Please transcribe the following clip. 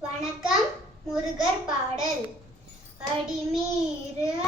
வணக்கம் முருகர் பாடல். அடிமீறு